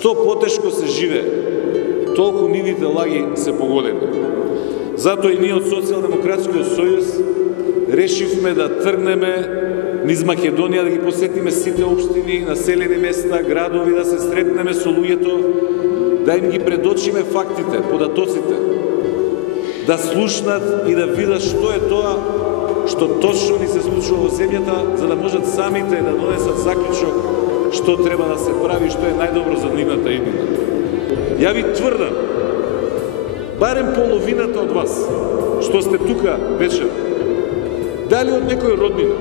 Што потешко се живее, толку нивните лаги се поголеми. Затоа и ние од Социјалдемократскиот сојуз решивме да тргнеме низ Македонија, да ги посетиме сите општини, населени места, градови, да се сретнеме со луѓето, да им ги предочиме фактите, податоците, да слушнат и да видат што е тоа што точно ни се случува во земјата, за да можат самите да донесат заклучок што треба да се прави, што е најдобро за нивната иднина. Ја ви тврдам, барем половината од вас, што сте тука вечер, дали од некој роднина,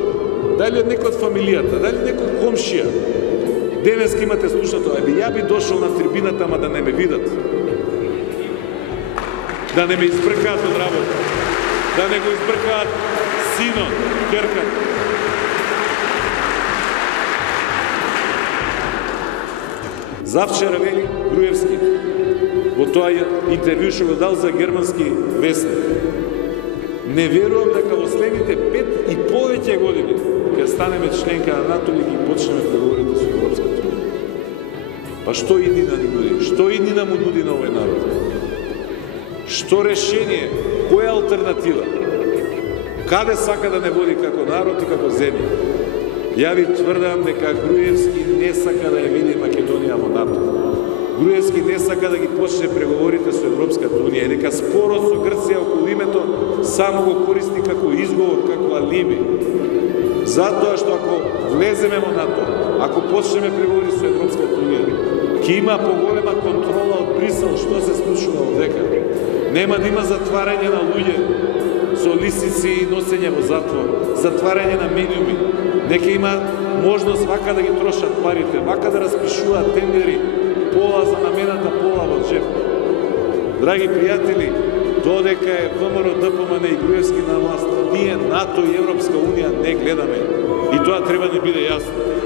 дали од некој од фамилијата, дали некој комшија, денес имате слушнато, ја би дошол на трибината, ама да не ме видат, да не ме избркаат од работа, да не го избркаат синот, керкат. Завчера, вели Груевски, во тоа интервју што го дал за германски вестник, не верувам дека во следните 5 и повеќе години ќе станеме членка на НАТО и ги почнеме преговорите со Европската унија. Па што иднина ни нуди? Што иднина му нуди на овој народ? Што решение? Која алтернатива? Каде сака да не води како народ и како земја? Ја ви тврдам дека Груевски не сака да ја види Македонија во НАТО. Груевски не сака да ги почне преговорите со Европската унија и дека спорот со Грција околу името само го користи како изговор, како алиби. Затоа што ако влеземе во НАТО, ако почнеме преговори со Европската унија, ќе има поголема контрола од Брисел што се случува овдека. Нема да има затварање на луѓе со лисици и носење во затвор, затварање на медиуми. Нека има можност вака да ги трошат парите, вака да распишуваат тендери, пола за намената, пола во джеп. Драги пријатели, додека е ВМРО, ДПМН и Груевски на власт, ние НАТО и Европска унија не гледаме. И тоа треба да биде јасно.